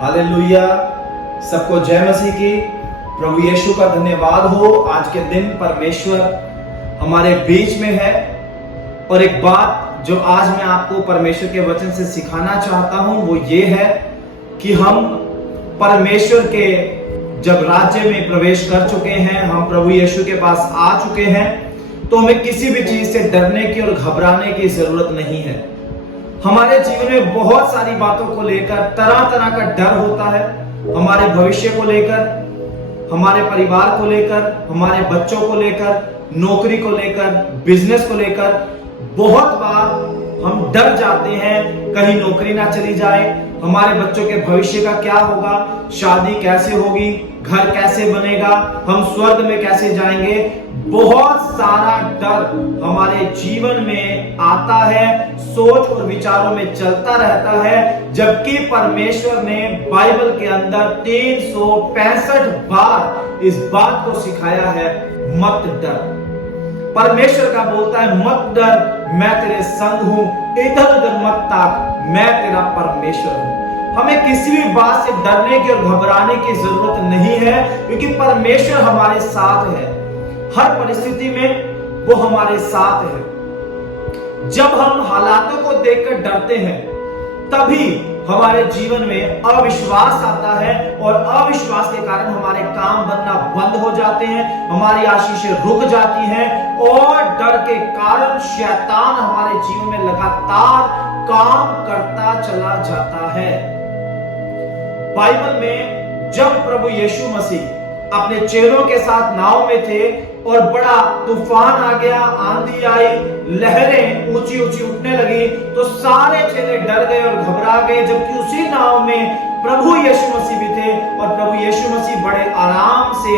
Hallelujah. सबको जय मसीह की। प्रभु यीशु का धन्यवाद हो। आज के दिन परमेश्वर हमारे बीच में है और एक बात जो आज मैं आपको परमेश्वर के वचन से सिखाना चाहता हूं वो ये है कि हम परमेश्वर के जब राज्य में प्रवेश कर चुके हैं, हम प्रभु यीशु के पास आ चुके हैं, तो हमें किसी भी चीज से डरने की और घबराने की जरूरत नहीं है। हमारे जीवन में बहुत सारी बातों को लेकर तरह तरह का डर होता है। हमारे भविष्य को लेकर, हमारे परिवार को लेकर, हमारे बच्चों को लेकर, नौकरी को लेकर, बिजनेस को लेकर। बहुत बार हम डर जाते हैं कहीं नौकरी ना चली जाए, हमारे बच्चों के भविष्य का क्या होगा, शादी कैसे होगी, घर कैसे बनेगा, हम स्वर्ग में कैसे जाएंगे। बहुत सारा डर हमारे जीवन में आता है, सोच और विचारों में चलता रहता है, जबकि परमेश्वर ने बाइबल के अंदर 365 बार इस बात को सिखाया है, मत डर। परमेश्वर का बोलता है मत डर, मैं तेरे संग हूं, इधर उधर मत ताक, मैं तेरा परमेश्वर हूं। हमें किसी भी बात से डरने की और घबराने की जरूरत नहीं है, क्योंकि परमेश्वर हमारे साथ है। हर परिस्थिति में वो हमारे साथ है। जब हम हालातों को देखकर डरते हैं तभी हमारे जीवन में अविश्वास आता है और अविश्वास के कारण हमारे काम बनना बंद हो जाते हैं, हमारी आशीषें रुक जाती हैं और डर के कारण शैतान हमारे जीवन में लगातार काम करता चला जाता है। बाइबल में जब प्रभु यीशु मसीह अपने चेलों के साथ नाव में थे और बड़ा तूफान आ गया, आंधी आई, लहरें ऊंची ऊंची उठने लगी, तो सारे चेले डर गए और घबरा गए, जबकि उसी नाव में प्रभु यीशु मसीह भी थे और प्रभु यीशु मसीह बड़े आराम से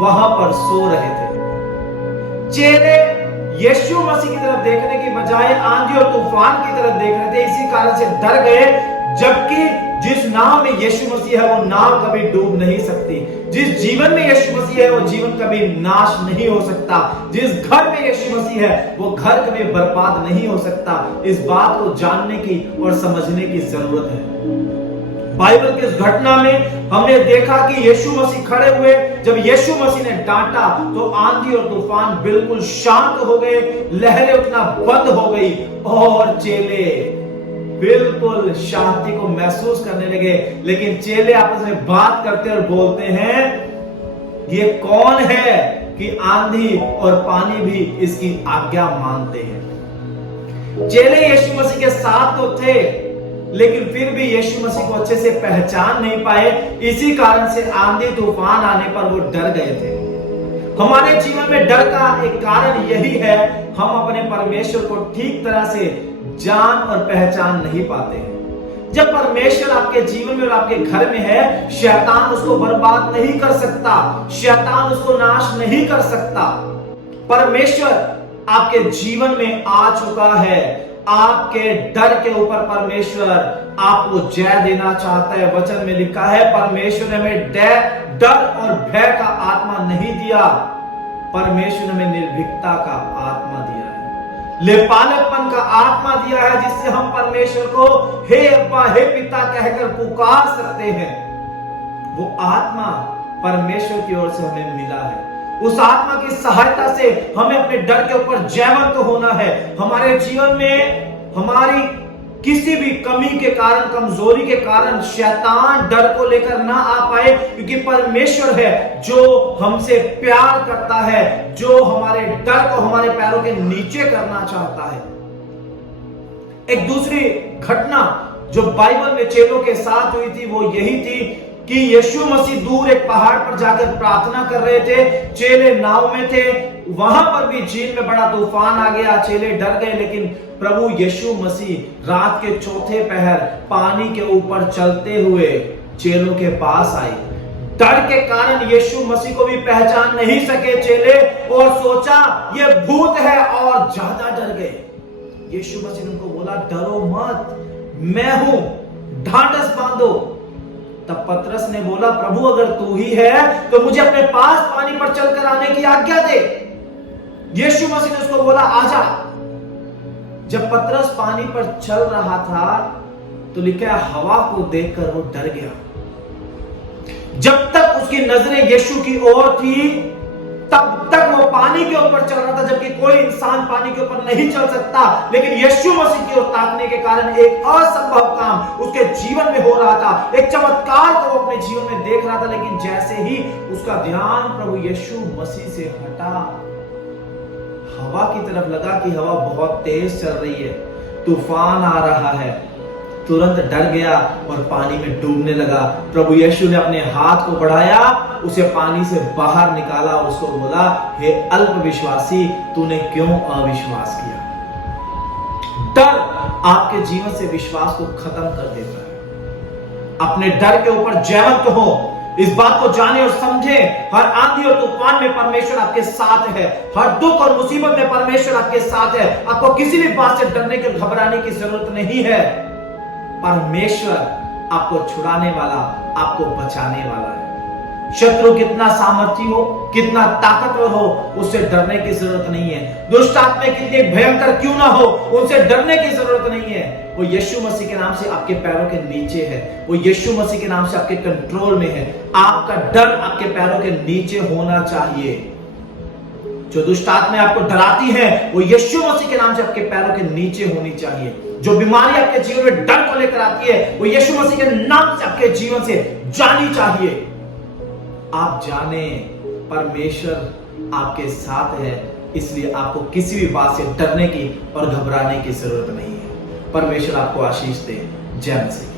वहां पर सो रहे थे। चेले यीशु मसीह की तरफ देखने की बजाय आंधी और तूफान की तरफ देख रहे थे, इसी कारण से डर गए, जबकि जिस नाव में यीशु मसीह है वो नाव कभी डूब नहीं सकती। जिस जीवन में यीशु मसीह है वो जीवन कभी नाश नहीं हो सकता। जिस घर में यीशु मसीह है वो घर कभी बर्बाद नहीं हो सकता। इस बात को जानने की और समझने की जरूरत है। बाइबल की इस घटना में हमने देखा कि यीशु मसीह खड़े हुए, जब यीशु मसीह ने डांटा तो आंधी और तूफान बिल्कुल शांत हो गए, लहरें उठना बंद हो गई और चेले बिल्कुल शांति को महसूस करने लगे। लेकिन चेले आपस में बात करते और बोलते हैं, ये कौन है कि आंधी और पानी भी इसकी आज्ञा मानते हैं। चेले यीशु मसीह के साथ तो थे, लेकिन फिर भी यीशु मसीह को अच्छे से पहचान नहीं पाए। इसी कारण से आंधी तूफान आने पर वो डर गए थे। हमारे जीवन में डर का एक कारण यही है, हम अपने परमेश्वर को ठीक तरह से जान और पहचान नहीं पाते हैं। जब परमेश्वर आपके जीवन में और आपके घर में है, शैतान उसको बर्बाद नहीं कर सकता, शैतान उसको नाश नहीं कर सकता। परमेश्वर आपके जीवन में आ चुका है। आपके डर के ऊपर परमेश्वर आपको जय देना चाहता है। वचन में लिखा है, परमेश्वर ने हमें डर और भय का आत्मा नहीं दिया, परमेश्वर ने हमें निर्भीकता का आत्मा दिया है, लेपालकपन का आत्मा दिया है, जिससे हम परमेश्वर को हे अब्बा, हे पिता कहकर पुकार सकते हैं। वो आत्मा परमेश्वर की ओर से हमें मिला है। उस आत्मा की सहायता से हमें अपने डर के ऊपर जयवंत होना है। हमारे जीवन में हमारी किसी भी कमी के कारण, कमजोरी के कारण शैतान डर को लेकर ना आ पाए, क्योंकि परमेश्वर है जो हमसे प्यार करता है, जो हमारे डर को हमारे पैरों के नीचे करना चाहता है। एक दूसरी घटना जो बाइबल में चेलों के साथ हुई थी वो यही थी कि यीशु मसीह दूर एक पहाड़ पर जाकर प्रार्थना कर रहे थे। चेले नाव में थे, वहां पर भी झील में बड़ा तूफान आ गया, चेले डर गए, लेकिन प्रभु यीशु मसीह रात के चौथे पहर पानी के ऊपर चलते हुए चेलों के पास आए। डर के कारण यीशु मसीह को भी पहचान नहीं सके चेले और सोचा ये भूत है और ज्यादा डर गए। यीशु मसीह ने उनको बोला, डरो मत, मैं हूं, ढांढस बांधो। तब पतरस ने बोला, प्रभु अगर तू ही है तो मुझे अपने पास पानी पर चलकर आने की आज्ञा दे। यीशु मसीह ने उसको बोला, आजा। जब पतरस पानी पर चल रहा था तो लिखा है हवा को देखकर वो डर गया। जब तक उसकी नजरें यीशु की ओर थी तब तक वो पानी के ऊपर चल रहा था, जबकि कोई इंसान पानी के ऊपर नहीं चल सकता। लेकिन यीशु मसीह की ओर ताकने के कारण एक असंभव काम उसके जीवन में हो रहा था, एक चमत्कार को वो अपने जीवन में देख रहा था। लेकिन जैसे ही उसका ध्यान प्रभु यीशु मसीह से हटा, हवा की तरफ लगा कि हवा बहुत तेज चल रही है, तूफान आ रहा है, तुरंत डर गया और पानी में डूबने लगा। प्रभु यीशु ने अपने हाथ को बढ़ाया, उसे पानी से बाहर निकाला और उसको बोला, हे अल्पविश्वासी, तूने क्यों अविश्वास किया? डर आपके जीवन से विश्वास को खत्म कर देता है। अपने डर के ऊपर जयवंत हो, इस बात को जाने और समझे, हर आंधी और तूफान में परमेश्वर आपके साथ है, हर दुख और मुसीबत में परमेश्वर आपके साथ है। आपको किसी भी बात से डरने के घबराने की जरूरत नहीं है। परमेश्वर आपको छुड़ाने वाला, आपको बचाने वाला है। शत्रु कितना सामर्थी हो, कितना ताकतवर हो, उससे डरने की जरूरत नहीं है। दुष्ट आत्मा कितनी भयंकर क्यों ना हो, उनसे डरने की जरूरत नहीं है। वो यीशु मसीह के नाम से आपके पैरों के नीचे है, वो यीशु मसीह के नाम से आपके कंट्रोल में है। आपका डर आपके पैरों के नीचे होना चाहिए। जो दुष्ट आत्मा आपको डराती है, वो यीशु मसीह के नाम से आपके पैरों के नीचे होनी चाहिए। जो बीमारी आपके जीवन में डर को लेकर आती है, वो यीशु मसीह के नाम से आपके जीवन से जानी चाहिए। आप जाने परमेश्वर आपके साथ है, इसलिए आपको किसी भी बात से डरने की और घबराने की जरूरत नहीं है। परमेश्वर आपको आशीष दे। जय मसीह।